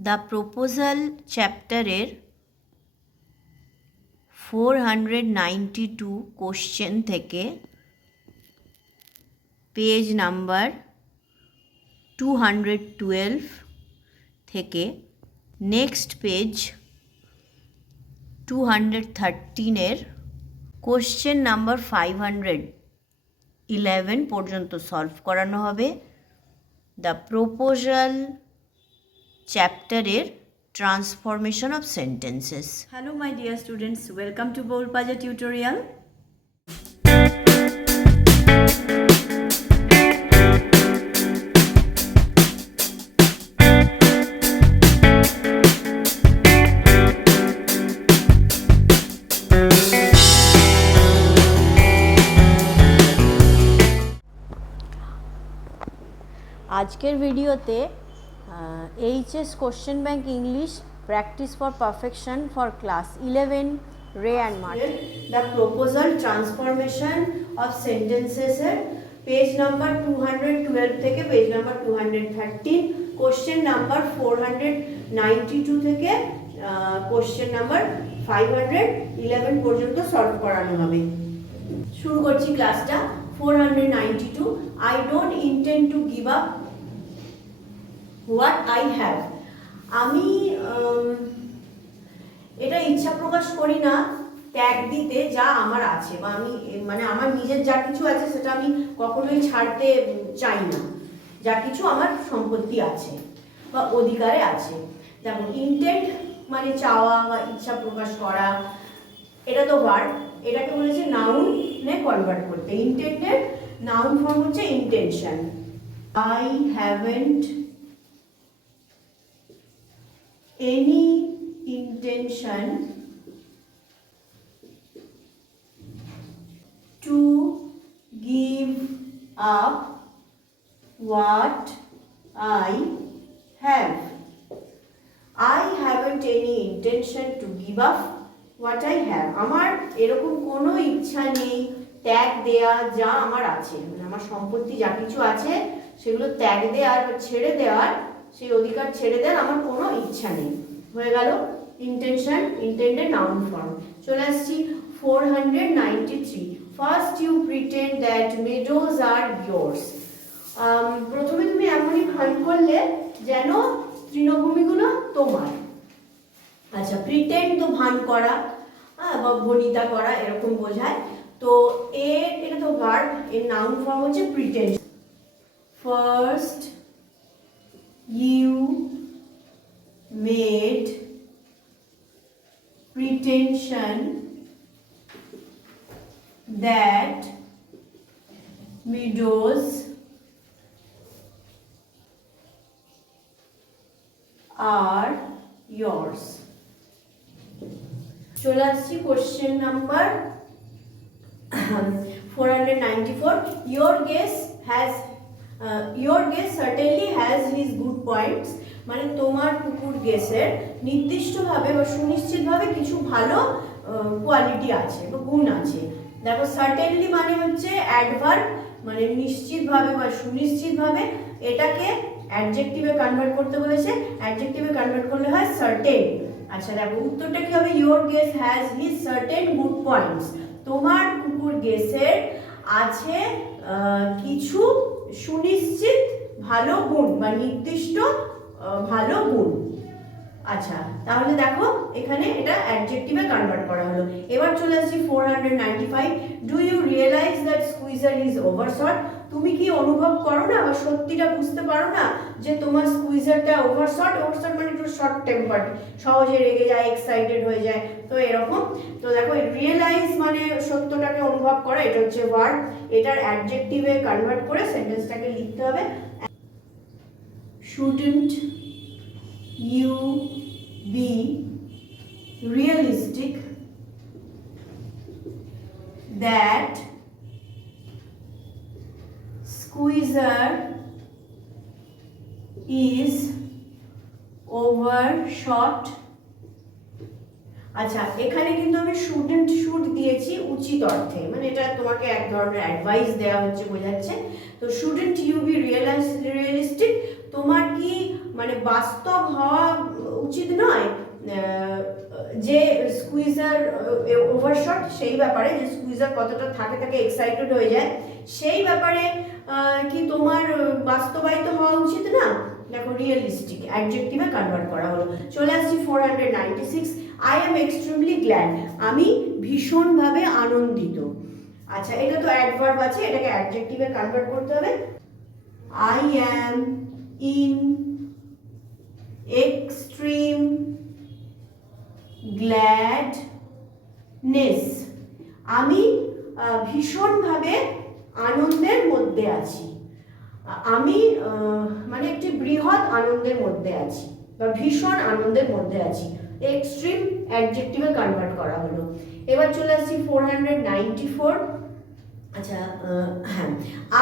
The proposal চ্যাপ্টারের four hundred ninety two question থেকে page number two hundred twelve থেকে next page two hundred থার্টিনের question number five hundred eleven পর্যন্ত solve করানো হবে। The proposal চ্যাপ্টারের transformation of sentences hello my dear students welcome to বৌলপাজা tutorial আজকের ভিডিওতে HS question bank English practice for perfection for class eleven Ray and Martin the proposal transformation of সেন্টেন্সেসের page number two hundred twelve থেকে page number two hundred thirteen question number four hundred ninety two থেকে question number five hundred eleven পর্যন্ত solve করানো হবে। শুরু করছি ক্লাসটা four hundred ninety two I don't intend to give up what I have আমি এটা ইচ্ছা প্রকাশ করি না ত্যাগ দিতে যা আমার আছে বা আমি মানে আমার নিজের যা কিছু আছে সেটা আমি কখনোই ছাড়তে চাই না। যা কিছু আমার সম্পত্তি আছে বা অধিকারে আছে। যেমন ইন্টেন্ট মানে চাওয়া বা ইচ্ছা প্রকাশ করা, এটা তো ভার্ব এটাকে বলেছে নাউনে কনভার্ট করতে। ইন্টেন্টের নাউন ফর্ম হচ্ছে intention I haven't any intention to give up what I have. I haven't any intention to give up what I have. আমার এরকম কোনো ইচ্ছা নেই ত্যাগ দেয়া যা আমার আছে মানে আমার সম্পত্তি যা কিছু আছে সেগুলো ত্যাগ দেওয়ার বা ছেড়ে দেওয়ার সেই অধিকার ছেড়ে দেওয়ার আমার কোনো ইচ্ছা নেই। হয়ে গেল ইন্টেনশন ইন্টেন্ডেড নাউন ফর্ম চলে আসছি four hundred ninety three first you pretend that meadows are yours প্রথমে তুমি এমনই ভান করলে যেন তৃণভূমিগুলো তোমার। আচ্ছা প্রিটেন্ড তো ভান করা হ্যাঁ বা ভনিতা করা, এরকম বোঝায়। তো এর, এটা তো ভার্ব এর নাউন ফর্ম হচ্ছে pretend first you made pretension that meadows are yours চলে আসছি question number four hundred ninety four your guess has your guess certainly has his good points মানে তোমার কুকুর গেসের নির্দিষ্টভাবে বা সুনিশ্চিতভাবে কিছু ভালো কোয়ালিটি আছে বা গুণ আছে। দেখো সার্টেনলি মানে হচ্ছে অ্যাডভার্ব মানে নিশ্চিতভাবে বা সুনিশ্চিতভাবে এটাকে অ্যাডজেক্টিভে কনভার্ট করতে বলেছে। অ্যাডজেক্টিভে কনভার্ট করলে হয় সার্টেন আচ্ছা দেখো, উত্তরটা কি হবে? Your guess has his certain good points তোমার কুকুর গেসের আছে কিছু সুনিশ্চিত ভালো গুণ বা নির্দিষ্ট ভালো গুণ। আচ্ছা তাহলে দেখো, এখানে এটা অ্যাডজেক্টিভে কনভার্ট করা হলো। এবার চলে আসছি four hundred ninety five do you realise that squeezer is overshot তুমি কি অনুভব করো না বা সত্যিটা বুঝতে পারো না যে তোমার স্কুইজারটা ওভারশট ওভারশট মানে একটু শর্ট টেম্পার্ড সহজে রেগে যায় এক্সাইটেড হয়ে যায়, তো এরকম। তো দেখো রিয়েলাইজ মানে সত্যটাকে অনুভব করা, এটা হচ্ছে ওয়ার্ড এটার অ্যাডজেক্টিভে কনভার্ট করে সেন্টেন্সটাকে লিখতে হবে। Shouldn't you be realistic that squeezer is overshot. আচ্ছা এখানে কিন্তু আমি স্টুডেন্ট শুড দিয়েছি উচিত অর্থে। মানে এটা তোমাকে এক ধরনের অ্যাডভাইস দেওয়া হচ্ছে, বোঝাচ্ছে। তো student you be realise realistic তোমার কি মানে বাস্তব হওয়া উচিত নয় যে স্কুইজার ওভারশট সেই ব্যাপারে, যে স্কুইজার কতটা থাকে থাকে এক্সাইটেড হয়ে যায়, সেই ব্যাপারে কি তোমার বাস্তবায়িত হওয়া উচিত না? দেখো রিয়েলিস্টিক অ্যাডজেক্টিভে কনভার্ট করা হলো। চলে আসছি four hundred ninety six I am extremely glad আমি ভীষণভাবে আনন্দিত। আচ্ছা এটা তো অ্যাডভার্ব আছে, এটাকে অ্যাডজেক্টিভে কনভার্ট করতে হবে। I am in extreme gladness আমি ভীষণভাবে আনন্দের মধ্যে আছি। আমি মানে একটি বৃহৎ আনন্দের মধ্যে আছি বা ভীষণ আনন্দের মধ্যে আছি। এক্সট্রিম অ্যাডজেক্টিভে কনভার্ট করা হলো। এবার চলে আসছি ফোর হান্ড্রেড নাইনটি ফোর আচ্ছা হ্যাঁ।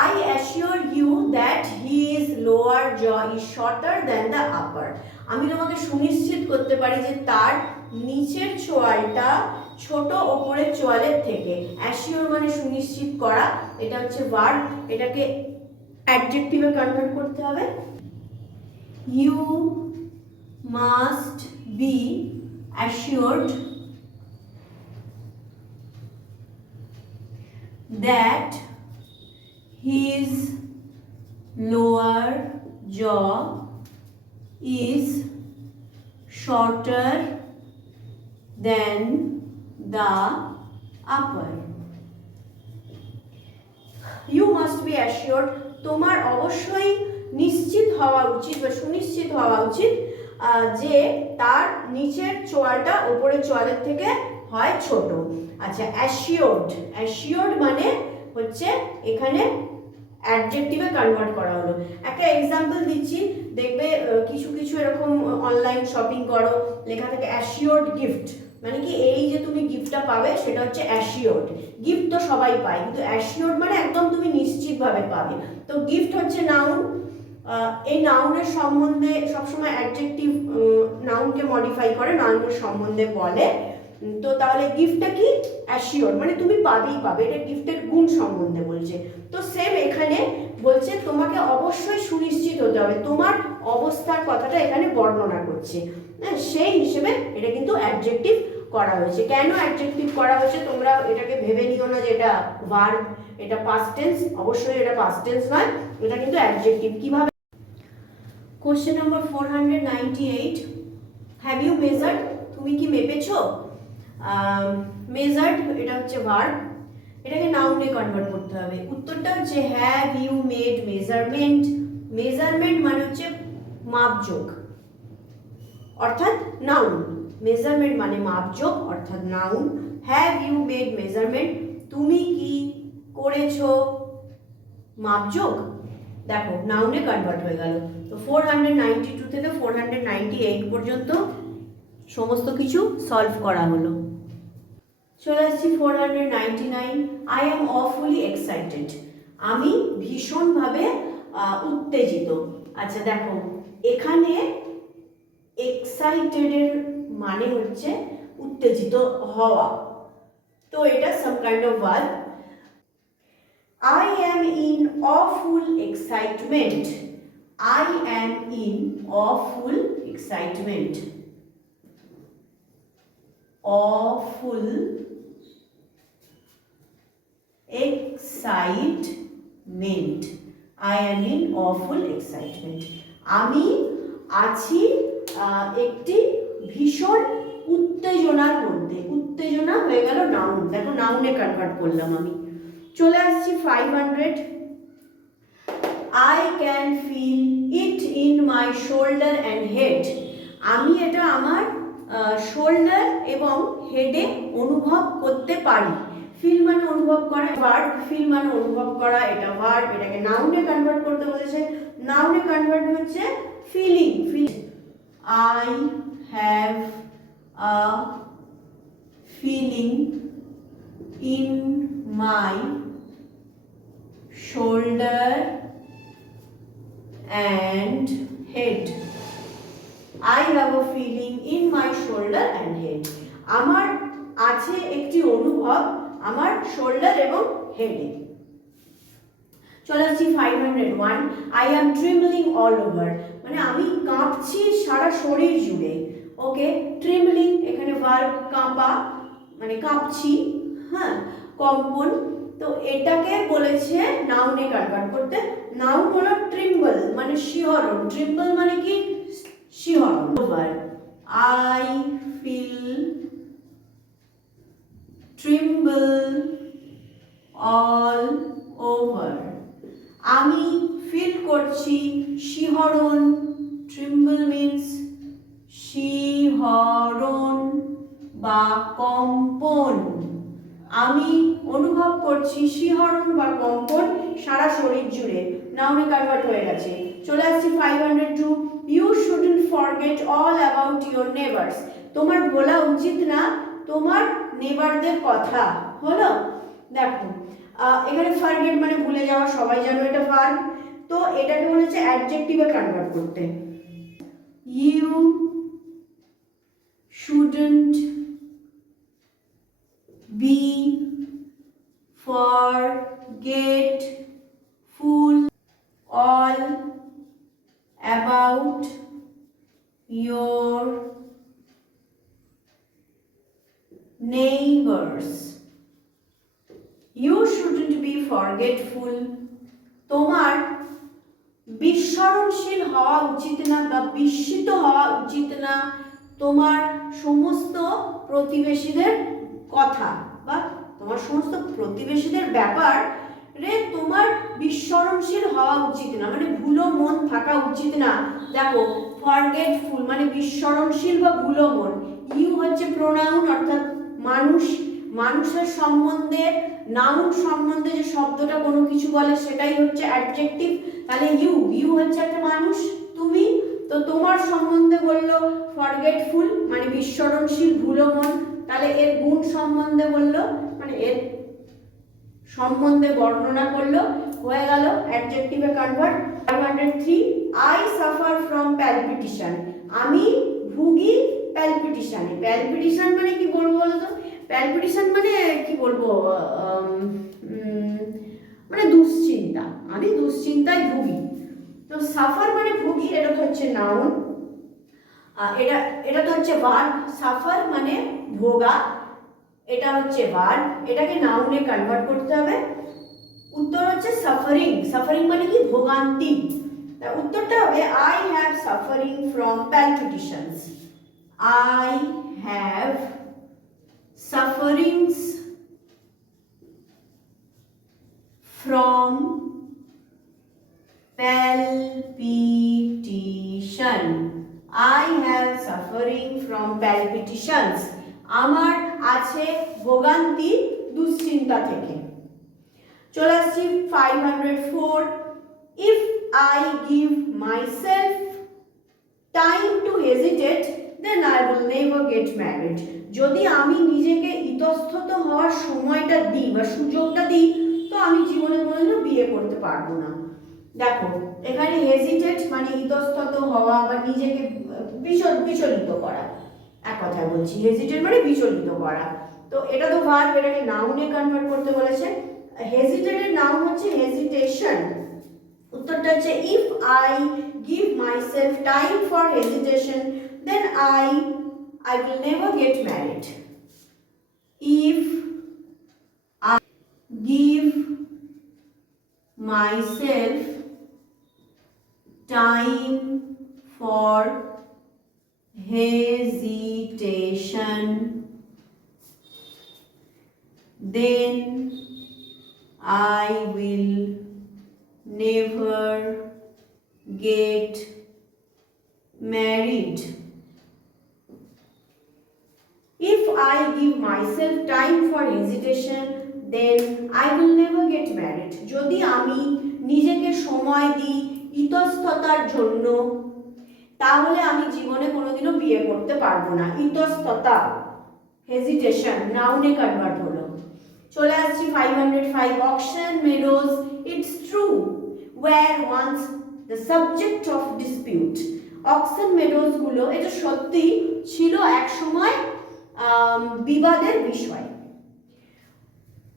I assure you that he is lower jaw is shorter than the upper আমি তোমাকে সুনিশ্চিত করতে পারি যে তার নিচের চোয়ালটা ছোট ওপরের চোয়ালের থেকে অ্যাসিওর মানে সুনিশ্চিত করা, এটা হচ্ছে ভার্ব এটাকে অ্যাডজেক্টিভে কনভার্ট করতে হবে। You must be assured that his lower jaw is shorter than the upper. You must be assure তোমার অবশ্যই নিশ্চিত হওয়া উচিত বা সুনিশ্চিত হওয়া উচিত যে তার নিচের চোয়ালটা ওপরের চোয়ালের থেকে হয় ছোট আচ্ছা অ্যাসিওর্ড অ্যাসিওর্ড মানে হচ্ছে এখানে অ্যাডজেক্টিভে কনভার্ট করা হলো। একটা এক্সাম্পল দিচ্ছি, দেখবে কিছু কিছু এরকম অনলাইন শপিং করো, লেখা থেকে অ্যাসিওর্ড গিফট মানে কি, এই যে তুমি গিফটটা পাবে, সেটা হচ্ছে অ্যাসিওর্ড গিফট তো সবাই পায়, কিন্তু অ্যাসিওর্ড মানে একদম তুমি নিশ্চিতভাবে পাবে। তো গিফট হচ্ছে নাউন এই নাউনের সম্বন্ধে সবসময় অ্যাডজেক্টিভ নাউনকে মডিফাই করে নাউনের সম্বন্ধে বলে। তো তাহলে গিফটটা কি? অ্যাসিওর মানে তুমি পাবেই পাবে, এটা গিফটের গুণ সম্বন্ধে বলছে। তো সেম এখানে বলছে তোমাকে অবশ্যই সুনিশ্চিত হতে হবে, তোমার অবস্থার কথাটা এখানে বর্ণনা করছে। হ্যাঁ সেই হিসেবে এটা কিন্তু অ্যাডজেক্টিভ করা হয়েছে। কেন অ্যাডজেক্টিভ করা হয়েছে? তোমরা এটাকে ভেবে নিও না যে এটা ভার্ব এটা পাস্ট টেন্স অবশ্যই এটা পাস্ট টেন্স নয়, এটা কিন্তু অ্যাডজেক্টিভ কীভাবে? Question number four hundred ninety eight have you measured তুমি কি মেপেছো? মেজার্ড, এটা হচ্ছে ভার্ব। এটাকে নাউনে কনভার্ট করতে হবে। উত্তরটা হচ্ছে have you made measurement measurement মানে হচ্ছে মাপযোগ। অর্থাৎ নাউন মেজারমেন্ট মানে মাপযোগ, অর্থাৎ noun have you made measurement তুমি কি করেছ মাপযোগ? দেখো নাউনে কনভার্ট হয়ে গেল। তো ফোর হান্ড্রেড নাইনটি টু থেকে ফোর হান্ড্রেড নাইনটি এইট পর্যন্ত সমস্ত কিছু সলভ করা হলো। চলে আসছি four hundred ninety nine I am awfully excited আমি ভীষণভাবে উত্তেজিত। আচ্ছা দেখো, এখানে এক্সাইটেডের মানে হচ্ছে উত্তেজিত হওয়া। তো এটা some kind of verb I am in awful excitement. I am in awful excitement. Awful excitement. I am in awful excitement. আমি আছি একটি ভীষণ উত্তেজনার মধ্যে। উত্তেজনা হয়ে গেল নাউন দেখো নাউনে কনভার্ট করলাম আমি। চলে আসছি five hundred I can feel it in my shoulder and head আমি এটা আমার শোল্ডার এবং হেডে অনুভব করতে পারি। ফিল মানে অনুভব করা ভার্ব ফিল মানে অনুভব করা, এটা ভার্ব এটাকে নাউনে কনভার্ট করতে বলেছে। নাউনে কনভার্ট হচ্ছে feeling feel I have a feeling in my shoulder and head I have a feeling in my shoulder and head. আমার আছে একটি অনুভব আমার শোল্ডার এবং হেডে চলে আসছি five hundred one I am trembling all over মানে আমি কাঁপছি সারা শরীর জুড়ে। ওকে ট্রিমলিং এখানে ভার্ব কাঁপা মানে কাঁপছি। হ্যাঁ কম্পন। তো এটাকে বলেছে নাউনে কনভার্ট করতে। নাউন হলো ট্রিম্বল মানে শিহরণ। ট্রিম্বল মানে কি? শিহরণ। I feel tremble all over আমি ফিল করছি শিহরণ। ট্রিম্বল মিন্স শিহরণ বা কম্পন। আমি অনুভব করছি শিহরণ বা কম্পন সারা শরীর জুড়ে। নাউনে কনভার্ট হয়ে গেছে। চলে আসছি five hundred two you shouldn't forget all about your neighbours তোমার বলা উচিত না। তোমার নেবারদের কথা। হলো? দেখো এখানে ফারগেট মানে ভুলে যাওয়া, সবাই জানো এটা ফার্গ তো এটাকে মনে হচ্ছে অ্যাডজেক্টিভে কনভার্ট করতে। You shouldn't be forgetful all about your neighbors. You shouldn't be forgetful. তোমার বিস্মরণশীল হওয়া উচিত না বা বিস্মিত হওয়া উচিত না তোমার সমস্ত প্রতিবেশীদের কথা বা তোমার সমস্ত প্রতিবেশীদের ব্যাপার রে তোমার বিস্মরণশীল হওয়া উচিত না মানে ভুলো মন থাকা উচিত না। দেখো ফরগেটফুল মানে বিস্মরণশীল বা ভুলো মন। ইউ হচ্ছে প্রোনাউন অর্থাৎ মানুষ, মানুষের সম্বন্ধে নাউন সম্বন্ধে যে শব্দটা কোনো কিছু বলে সেটাই হচ্ছে অ্যাডজেক্টিভ তাহলে ইউ ইউ হচ্ছে একটা মানুষ, তুমি? তো তোমার সম্বন্ধে বলল ফরগেটফুল মানে বিস্মরণশীল ভুলো মন তাহলে এর গুণ সম্বন্ধে বলল মানে এর সম্বন্ধে বর্ণনা করল, হয়ে গেল অ্যাডজেক্টিভে convert five hundred three I suffer from palpitation আমি ভুগি প্যালপিটিশনে প্যালপিটিশান মানে কি বলব বলো তো প্যালপিটিশন মানে কি বলব? মানে দুশ্চিন্তা। আমি দুশ্চিন্তায় ভুগি। তো সাফার মানে ভুগি, এটা তো হচ্ছে নাউন এটা এটা তো হচ্ছে ভার্ব সাফার মানে ভোগা। এটা হচ্ছে ভার্ব এটাকে নাউনে কনভার্ট করতে হবে। উত্তর হচ্ছে সাফারিং সাফারিং মানে কি? ভোগান্তি। উত্তরটা হবে I have suffering from palpitations I have sufferings from palpitation. I have suffering from palpitations. আমার আছে ভোগান্তি দুশ্চিন্তা থেকে। চলে আসছি five hundred four if I give myself time to hesitate then I will never get married যদি আমি নিজেকে ইতস্তত হওয়ার সময়টা দিই বা সুযোগটা দিই, তো আমি জীবনে কোনোদিনও বিয়ে করতে পারব না। দেখো, এখানে হেজিটেট মানে ইতস্তত হওয়া বা নিজেকে বিচল, বিচলিত করা। এক কথায় বলছি হেজিটেট মানে বিচলিত করা। তো এটা তো ভার্ব এটাকে নাউনে কনভার্ট করতে বলেছে। হেজিটেটের নাউন হচ্ছে হেজিটেশন উত্তরটা হচ্ছে if I give myself time for hesitation then I, I will never get married. If I give myself time for hesitation, then I will never get married. If I give myself time for hesitation, then I will never get married. যদি আমি নিজেকে সময় দিই ইতস্ততার জন্য তাহলে আমি জীবনে কোনোদিনও বিয়ে করতে পারব না ইতস্ততা হেজিটেশন নাউনে কনভার্ট হলো চলে আসছি five hundred five oxen meadows it's true were once the subject of dispute oxen মেডোজগুলো এটা সত্যি ছিল এক সময় বিবাদের বিষয়।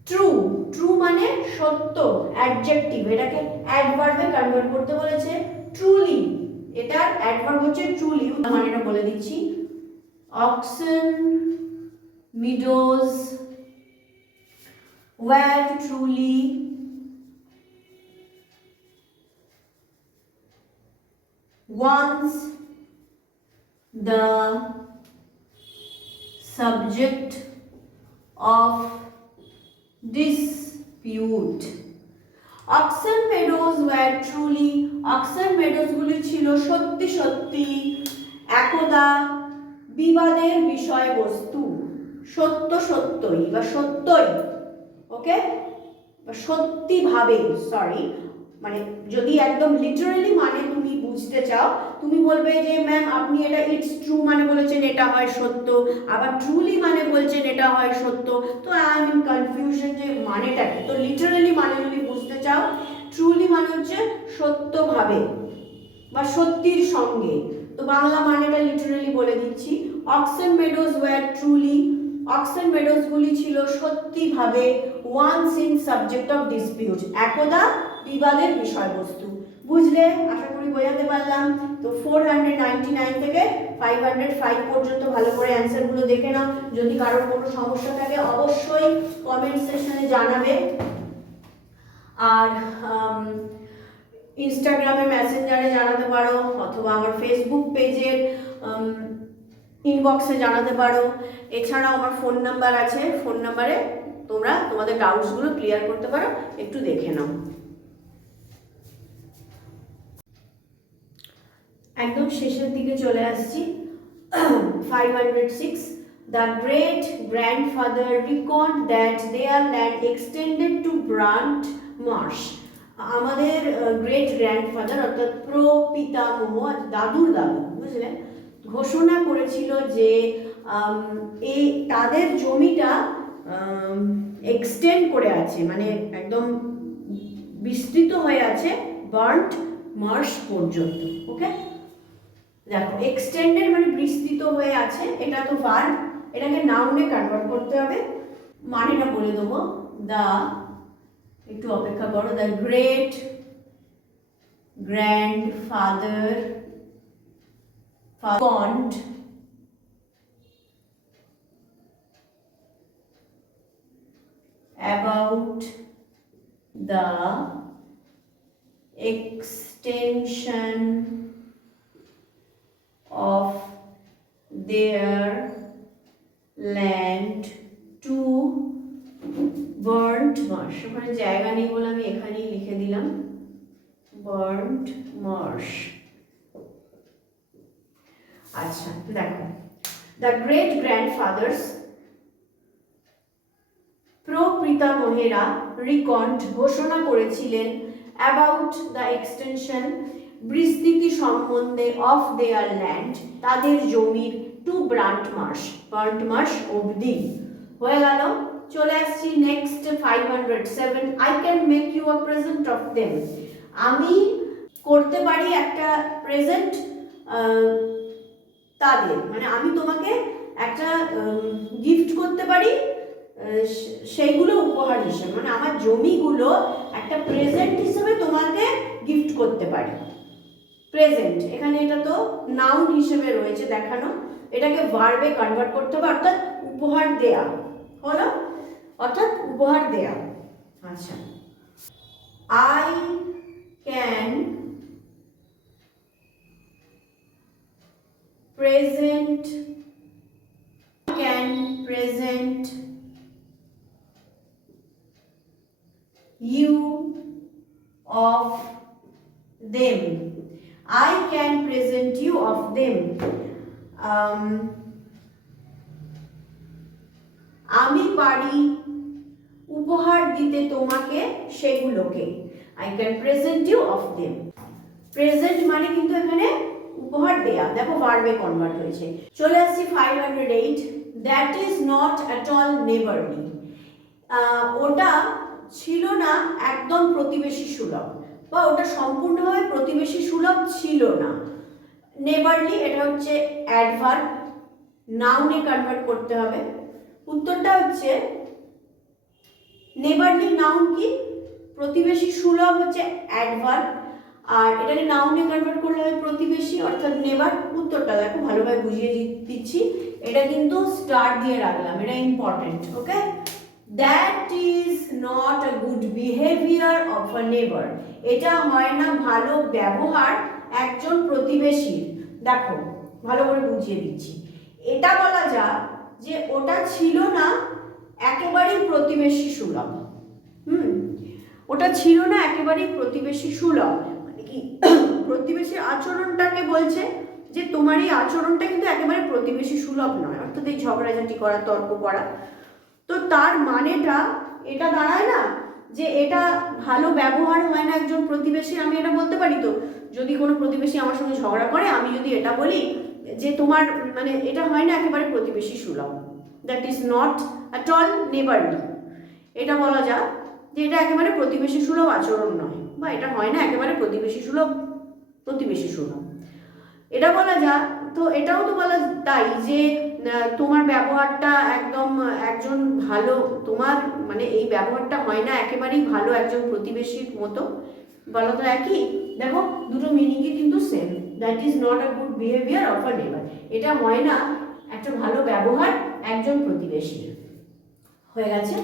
ট্রু ট্রু মানে সত্য অ্যাডজেক্টিভ এটাকে অ্যাডভার্বে কনভার্ট করতে বলেছে ট্রুলি এটার অ্যাডভার্ব হচ্ছে ট্রুলি মানে এটা বলে দিচ্ছি। Oxen meadows were truly once, the subject of dispute. Oxen meadows were truly oxen মেডোজগুলি ছিল সত্যি সত্যি একদা বিবাদের বিষয়বস্তু সত্য সত্যই বা সত্যই ওকে সত্যিভাবে সরি মানে যদি একদম লিটারালি মানে তুমি বুঝতে চাও, তুমি বলবে যে, ম্যাম, আপনি এটা ইটস ট্রু মানে বলেছেন, এটা হয় সত্য। আবার ট্রুলি মানে বলছেন, এটা হয় সত্য। তো আই এম ইন কনফিউশন যে মানেটা কি? তো লিটারালি মানে যদি বুঝতে চাও ট্রুলি মানে হচ্ছে সত্যভাবে বা সত্যির সঙ্গে। তো বাংলা মানেটা লিটারালি বলে দিচ্ছি। Oxen meadows were truly oxen মেডোজগুলি ছিল সত্যিভাবে once in subject of dispute একদা বিবাদের বিষয়বস্তু। বুঝলে? আশা করি বোঝাতে পারলাম। তো ফোর হান্ড্রেড নাইনটি নাইন থেকে ফাইভ হান্ড্রেড ফাইভ পর্যন্ত ভালো করে অ্যান্সারগুলো দেখে নাও। যদি কারোর কোনো সমস্যা থাকে, অবশ্যই কমেন্ট সেকশনে জানাবে। আর ইনস্টাগ্রামে মেসেঞ্জারে জানাতে পারো, অথবা আমার ফেসবুক পেজের ইনবক্সে জানাতে পারো। এছাড়াও আমার ফোন নাম্বার আছে। ফোন নাম্বারে তোমরা তোমাদের ডাউটসগুলো ক্লিয়ার করতে পারো। একটু দেখে নাও। একদম শেষের দিকে চলে আসছি। Five hundred six the great grandfather record that their land extended to Brant Marsh আমাদের গ্রেট গ্র্যান্ডফাদার অর্থাৎ প্রপিতামহ দাদুর দাদু বুঝলেন ঘোষণা করেছিল যে এই তাদের জমিটা এক্সটেন্ড করে আছে মানে একদম বিস্তৃত হয়ে আছে বার্ন্ট মার্শ পর্যন্ত ওকে দেখো এক্সটেন্ডেড মানে বিস্তৃত হয়ে আছে, এটা তো ভার্ব এটাকে নাউনে কনভার্ট করতে হবে। মানেটা বলে দেবো দা একটু অপেক্ষা করো the great grandfather fond, about the extension of their land to burnt marsh ওখানে জায়গা নেই বলে আমি এখানেই লিখে দিলাম। Burnt marsh আচ্ছা দেখো। দ্য গ্রেট গ্র্যান্ডফাদার্স প্রপিতামহেরা রিকন্ট ঘোষণা করেছিলেন অ্যাবাউট দ্য এক্সটেনশন বিস্তৃতি সম্বন্ধে অফ দেয়ার ল্যান্ড তাদের জমির টু ব্রান্ট মাস বার্ন্ট মাস অবধি। হয়ে গেল, চলে আসছি next five hundred seven I can make you a present of them আমি করতে পারি একটা প্রেজেন্ট তাদের। মানে আমি তোমাকে একটা গিফট করতে পারি সেইগুলো উপহার হিসেবে। মানে আমার জমিগুলো একটা প্রেজেন্ট হিসেবে তোমাকে গিফট করতে পারি। প্রেজেন্ট এখানে এটা তো নাউন হিসেবে রয়েছে দেখানো। এটাকে ভার্বে কনভার্ট করতে হবে, অর্থাৎ উপহার দেয়া। হলো? অর্থাৎ উপহার দেয়া। আচ্ছা। I can present can present you of them i can present you of them. Um, আমি পারি উপহার দিতে তোমাকে সেগুলোকে। I can present you of them present মানে কিন্তু এখানে উপহার দেয়া। দেখো ভার্বে কনভার্ট হয়েছে। চলে আসছি five hundred eight that is not at all neighbourly ওটা ছিল না একদম প্রতিবেশী সুলভ। বা ওটা সম্পূর্ণভাবে প্রতিবেশী সুলভ ছিল না। নেভারলি এটা হচ্ছে অ্যাডভার্ব নাউনে কনভার্ট করতে হবে। উত্তরটা হচ্ছে নেভারলি নাউন কি? প্রতিবেশী সুলভ হচ্ছে অ্যাডভার্ব আর এটাকে নাউনে কনভার্ট করলে হয় প্রতিবেশী, অর্থাৎ নেবার উত্তরটা দেখো, ভালোভাবে বুঝিয়ে দিচ্ছি। এটা কিন্তু স্টার দিয়ে রাখলাম, এটা important okay that is not a good behaviour of a neighbour এটা হয় না ভালো ব্যবহার একজন প্রতিবেশীর। দেখো, ভালো করে বুঝিয়ে দিচ্ছি। এটা বলা যাক যে ওটা ছিল না একেবারেই প্রতিবেশী সুলভ। হুম? ওটা ছিল না একেবারেই প্রতিবেশী সুলভ। মানে কি? প্রতিবেশীর আচরণটাকে বলছে যে তোমার এই আচরণটা কিন্তু একেবারে প্রতিবেশী সুলভ নয়। অর্থাৎ এই ঝগড়াঝাটি করা, তর্ক করা। তো তার মানেটা এটা দাঁড়ায় না যে এটা ভালো ব্যবহার হয় না একজন প্রতিবেশী, আমি এটা বলতে পারি তো? যদি কোনো প্রতিবেশী আমার সঙ্গে ঝগড়া করে, আমি যদি এটা বলি যে তোমার মানে এটা হয় না একেবারে প্রতিবেশী সুলভ। That is not at all neighbourly এটা বলা যাক যে এটা একেবারে প্রতিবেশী সুলভ আচরণ নয় বা এটা হয় না একেবারে প্রতিবেশী সুলভ প্রতিবেশী সুলভ। এটা বলা যাক, তো এটাও তো বলা তাই যে তোমার ব্যবহারটা একদম একজন ভালো, তোমার মানে এই ব্যবহারটা হয় না একেবারেই ভালো একজন প্রতিবেশীর মতো। বলা তো একই? দেখো, দুটো মিনিংই কিন্তু same that is not a good behaviour of a neighbour এটা হয় না একটা ভালো ব্যবহার একজন প্রতিবেশীর। হয়ে গেছে?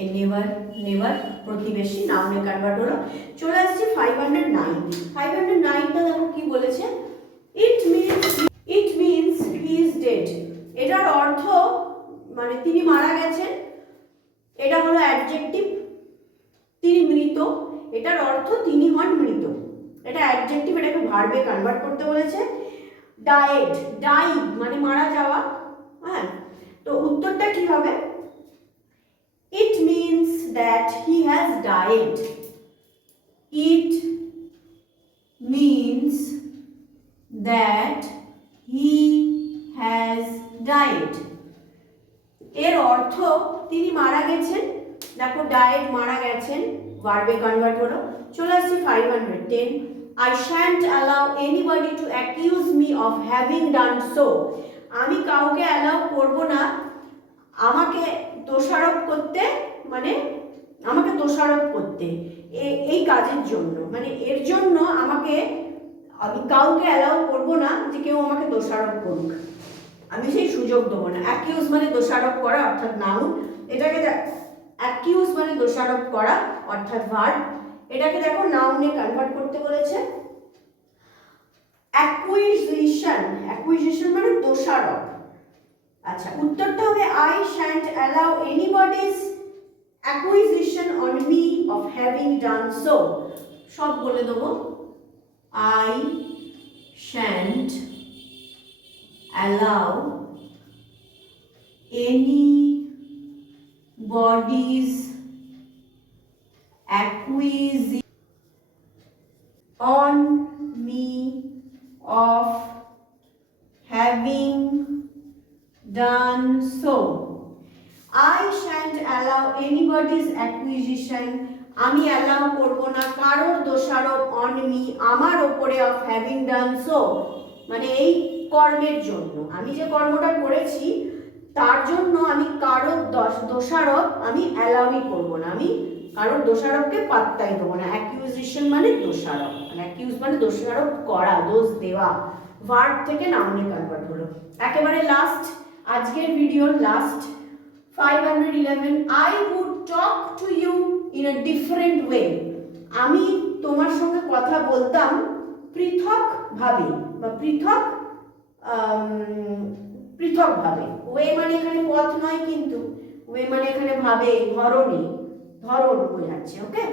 এই নেভার নেভার প্রতিবেশী নাউনে কনভার্ট হলো। চলে আসছে five hundred nine five hundred নাইনটা দেখো কি বলেছে? ইট মিনস এটার অর্থ মানে তিনি মারা গেছেন, এটা হলো অ্যাডজেক্টিভ তিনি মৃত, এটার অর্থ তিনি হন মৃত। এটা অ্যাডজেক্টিভ এটাকে ভার্বে কনভার্ট করতে বলেছে। ডায়েট ডাই মানে মারা যাওয়া হ্যাঁ? তো উত্তরটা কি হবে? It means that he has died it means that he died. এর অর্থ তিনি মারা গেছেন, দেখো ডায়েট মারা গেছেন ভার্বে কনভার্ট হলো। চলে আসছে five hundred ten I shan't allow anybody to accuse me of having done so আমি কাউকে অ্যালাউ করব না। আমাকে দোষারোপ করতে মানে আমাকে দোষারোপ করতে। এই কাজের জন্য মানে এর জন্য আমাকে, আমি কাউকে অ্যালাউ করব না যে কেউ আমাকে দোষারোপ করুক। আমি সেই সুযোগ দেবো না। অ্যাকিউজ মানে দোষারোপ করা, অর্থাৎ নাউন এটাকে অ্যাকিউজ মানে দোষারোপ করা, অর্থাৎ ভার্ব এটাকে দেখো নাউনে কনভার্ট করতে বলেছে। অ্যাকুইজিশন অ্যাকুইজিশন মানে দোষারোপ। আচ্ছা উত্তরটা হবে I shan't allow anybody's acquisition on me of having done so সব বলে দেবো। I shan't allow anybody's acquisition on me of having done so. I shan't allow anybody's acquisition. আমি অ্যালাউ করব না। কারোর দোষারোপ অন মি আমার ওপরে অফ হ্যাভিং ডান সো মানে এই কর্মের জন্য। আমি যে কর্মটা করেছি, তার জন্য আমি কারোর দোষ, দোষারোপ আমি অ্যালাউই করব না। আমি কারোর দোষারোপকে পাত্তাই দেবো না। অ্যাকিউজিশন মানে দোষারোপ। মানে অ্যাকিউজ মানে দোষারোপ করা, দোষ দেওয়া। ভার্ব থেকে নাউনে কনভার্ট হলো। একেবারে লাস্ট আজকের ভিডিওর last five hundred eleven I would talk to you in a different way আমি তোমার সঙ্গে কথা বলতাম পৃথক ভাবে বা পৃথক পৃথক ভাবে ওয়ে মানে এখানে পথ নয় কিন্তু ওয়ে মানে এখানে ভাবে ধরনে ধরন বোঝাচ্ছে ওকে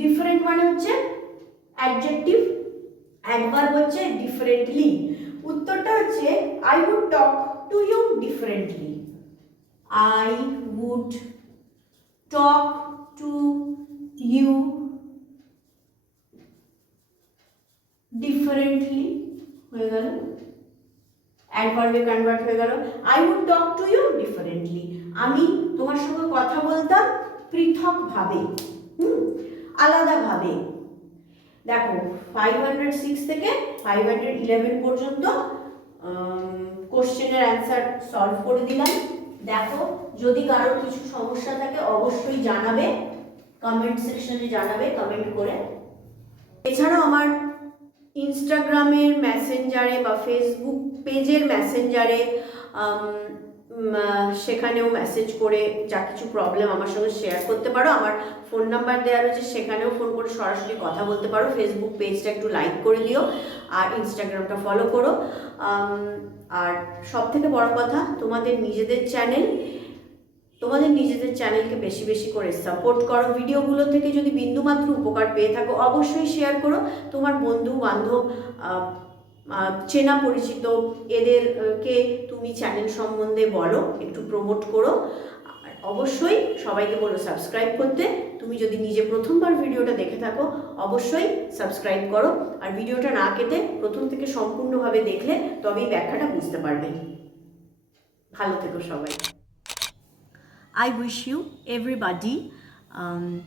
ডিফারেন্ট মানে হচ্ছে অ্যাডজেক্টিভ অ্যাডভার্ব হচ্ছে ডিফারেন্টলি উত্তরটা হচ্ছে I would talk to you differently I would talk to you differently হয়ে গেল। অ্যাডভার্বে কনভার্ট হয়ে গেল। I would talk to you differently আমি তোমার সঙ্গে কথা বলতাম পৃথকভাবে আলাদাভাবে। দেখো ফাইভ হান্ড্রেড সিক্স থেকে ফাইভ হান্ড্রেড ইলেভেন পর্যন্ত কোশ্চেনের অ্যান্সার সলভ করে দিলাম। দেখো, যদি কারোর কিছু সমস্যা থাকে, অবশ্যই জানাবে। কমেন্ট সেকশনে জানাবে কমেন্ট করে। এছাড়াও আমার ইনস্টাগ্রামের মেসেঞ্জারে বা ফেসবুক পেজের মেসেঞ্জারে সেখানেও মেসেজ করে যা কিছু প্রবলেম আমার সঙ্গে শেয়ার করতে পারো। আমার ফোন নাম্বার দেওয়া রয়েছে, সেখানেও ফোন করে সরাসরি কথা বলতে পারো। ফেসবুক পেজটা একটু লাইক করে দিও আর ইনস্টাগ্রামটা ফলো করো। আর সব থেকে বড় কথা, তোমাদের নিজেদের চ্যানেল তোমাদের নিজেদের চ্যানেলকে বেশি বেশি করে সাপোর্ট করো। ভিডিওগুলো থেকে যদি বিন্দুমাত্র উপকার পেয়ে থাকো, অবশ্যই শেয়ার করো। তোমার বন্ধু বান্ধব চেনা পরিচিত, এদেরকে তুমি চ্যানেল সম্বন্ধে বলো, একটু প্রমোট করো। অবশ্যই সবাইকে বলো সাবস্ক্রাইব করতে। তুমি যদি নিজে প্রথমবার ভিডিওটা দেখে থাকো, অবশ্যই সাবস্ক্রাইব করো। আর ভিডিওটা না কেটে প্রথম থেকে সম্পূর্ণভাবে দেখলে তবেই ব্যাখ্যাটা বুঝতে পারবে। ভালো থেকো সবাই। I wish you, everybody, um,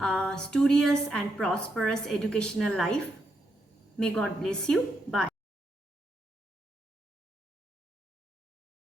a studious and prosperous educational life. May God bless you. Bye.